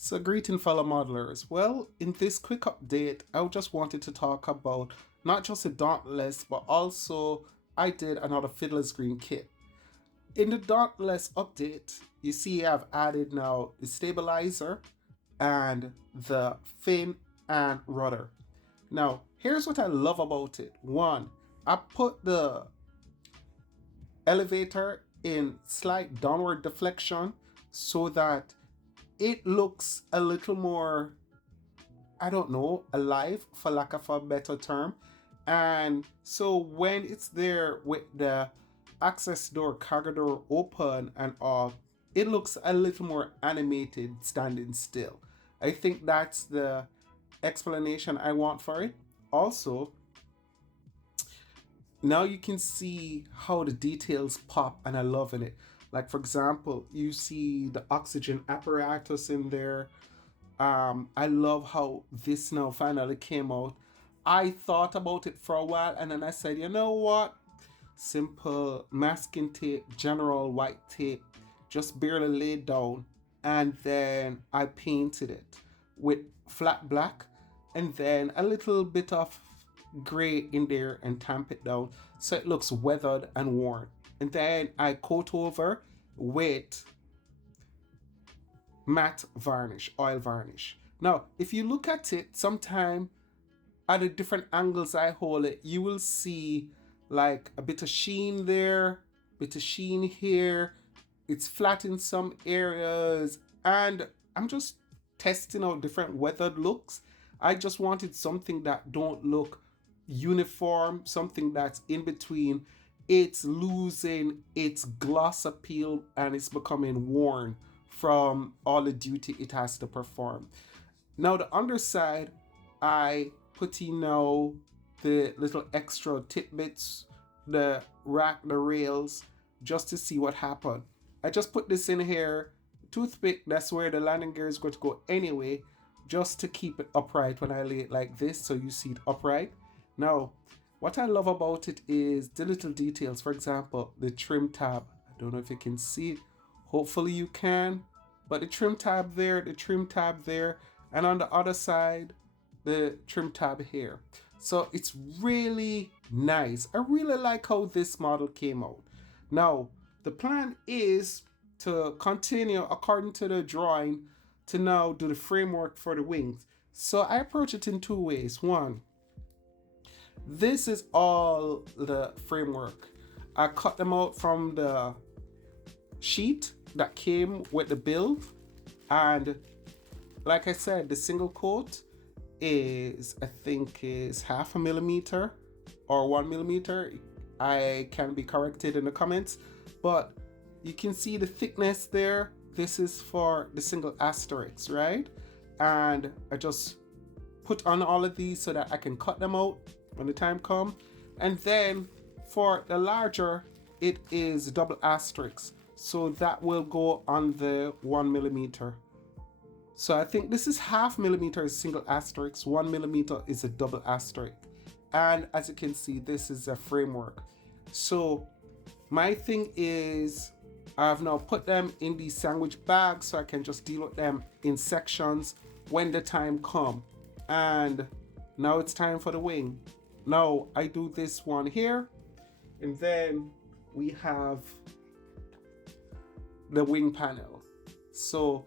So greeting fellow modelers. Well, in this quick update, I just wanted to talk about not just the Dauntless, but also I did another Fiddler's Green kit. In the Dauntless update, you see I've added now the stabilizer and the fin and rudder. Now, here's what I love about it. One, I put the elevator in slight downward deflection so that it looks a little more, I don't know, alive for lack of a better term. And so when it's there with the access door, cargo door open and off, it looks a little more animated standing still. I think that's the explanation I want for it. Also, now you can see how the details pop and I love it. Like for example, you see the oxygen apparatus in there. I love how this now finally came out. I thought about it for a while and then I said, you know what? Simple masking tape, general white tape, just barely laid down. And then I painted it with flat black and then a little bit of gray in there and tamp it down so it looks weathered and worn. And then I coat over with matte varnish, oil varnish. Now, if you look at it sometime at the different angles I hold it, you will see like a bit of sheen there, bit of sheen here. It's flat in some areas, and I'm just testing out different weathered looks. I just wanted something that don't look uniform, something that's in between. It's losing its gloss appeal and it's becoming worn from all the duty it has to perform. Now the underside, I put in now the little extra tidbits, the rack, the rails, just to see what happened. I just put this in here, toothpick, that's where the landing gear is going to go anyway, just to keep it upright when I lay it like this so you see it upright. Now, what I love about it is the little details. For example, the trim tab. I don't know if you can see it. Hopefully you can. But the trim tab there, the trim tab there, and on the other side, the trim tab here. So it's really nice. I really like how this model came out. Now, the plan is to continue according to the drawing to now do the framework for the wings. So I approach it in two ways. One, this is all the framework. I cut them out from the sheet that came with the build, and like I said, the single coat is, I think, is 0.5 millimeter or 1 millimeter. I can be corrected in the comments, but you can see the thickness there. This is for the single asterisk, right? And I just put on all of these so that I can cut them out when the time comes. And then for the larger, it is double asterisk, so that will go on the 1 millimeter. So I think this is 0.5 millimeter is single asterisk, 1 millimeter is a double asterisk. And as you can see, this is a framework. So my thing is, I've now put them in these sandwich bags so I can just deal with them in sections when the time comes. And now it's time for the wing. Now I do this one here, and then we have the wing panel. So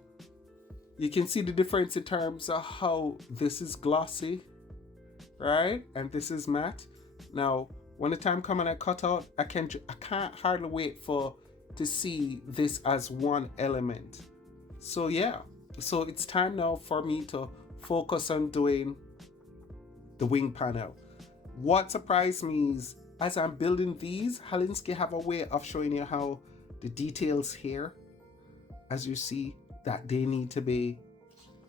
you can see the difference in terms of how this is glossy, right? And this is matte. Now, when the time comes and I cut out, I can't hardly wait to see this as one element. So yeah, so it's time now for me to focus on doing the wing panel. What surprised me is, as I'm building these, Halinski have a way of showing you how the details here, as you see, that they need to be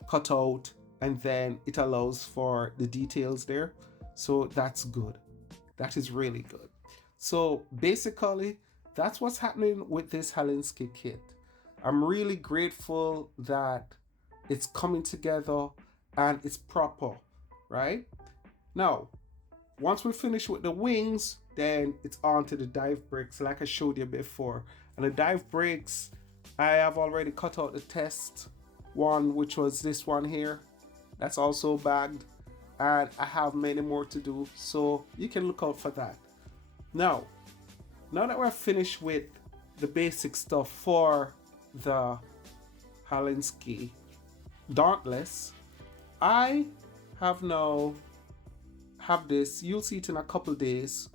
cut out, and then it allows for the details there. So that's good. That is really good. So basically, that's what's happening with this Halinski kit. I'm really grateful that it's coming together and it's proper, right? Now, once we finish with the wings, then it's on to the dive brakes like I showed you before. And the dive brakes, I have already cut out the test one, which was this one here. That's also bagged, and I have many more to do, so you can look out for that. Now that we're finished with the basic stuff for the Halinski Dauntless, I have now have this. You'll see it in a couple days.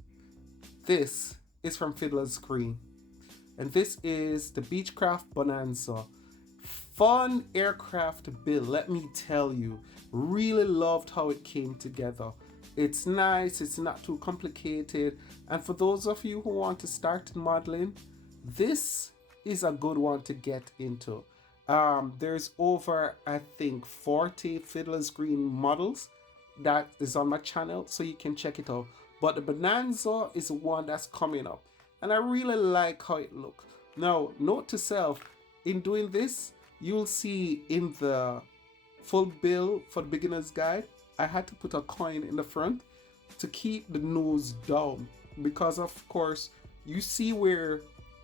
This is from Fiddler's screen, and this is the Beechcraft Bonanza. Fun aircraft to build, let me tell you. Really loved how it came together. It's nice, it's not too complicated, and for those of you who want to start modeling, this is a good one to get into. There's over, I think, 40 Fiddler's Green models that is on my channel, so you can check it out. But the Bonanza is the one that's coming up, and I really like how it looks. Now, note to self, in doing this, you'll see in the full bill for the beginner's guide, I had to put a coin in the front to keep the nose down, because of course you see where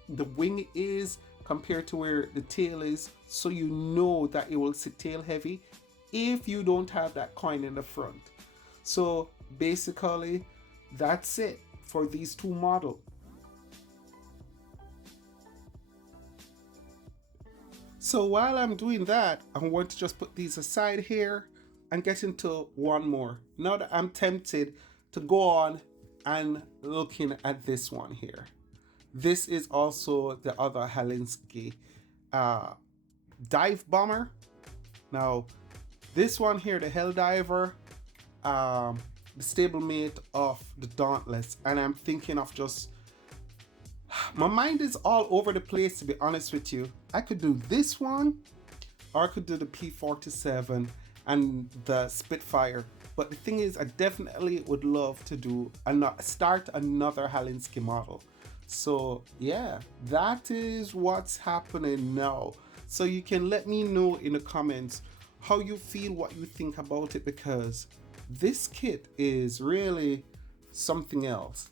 the wing is compared to where the tail is, so you know that it will sit tail heavy if you don't have that coin in the front. So basically that's it for these two models. So while I'm doing that, I'm going to just put these aside here and get into one more. Now that I'm tempted to go on and looking at this one here. This is also the other Halinski dive bomber. Now this one here, the Helldiver, the stablemate of the Dauntless, and I'm thinking of just, my mind is all over the place, to be honest with you. I could do this one, or I could do the P-47 and the Spitfire. But the thing is, I definitely would love to do start another Halinski model. So yeah, that is what's happening now. So you can let me know in the comments how you feel, what you think about it, because this kit is really something else.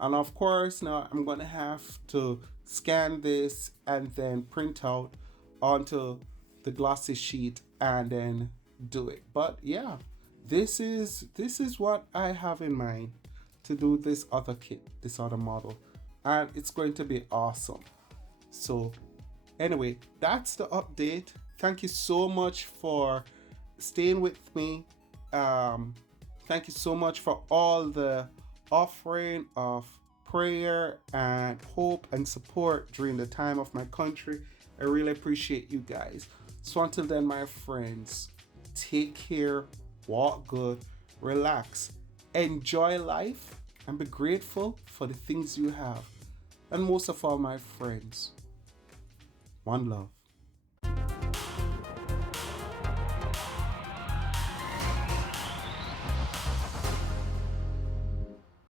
And of course, now I'm gonna have to scan this and then print out onto the glossy sheet and then do it. But yeah, this is what I have in mind to do this other kit, this other model, and it's going to be awesome. So anyway, that's the update. Thank you so much for staying with me. Thank you so much for all the offering of prayer and hope and support during the time of my country. I really appreciate you guys. So until then, my friends, take care, walk good, relax, enjoy life, and be grateful for the things you have. And most of all, my friends, one love.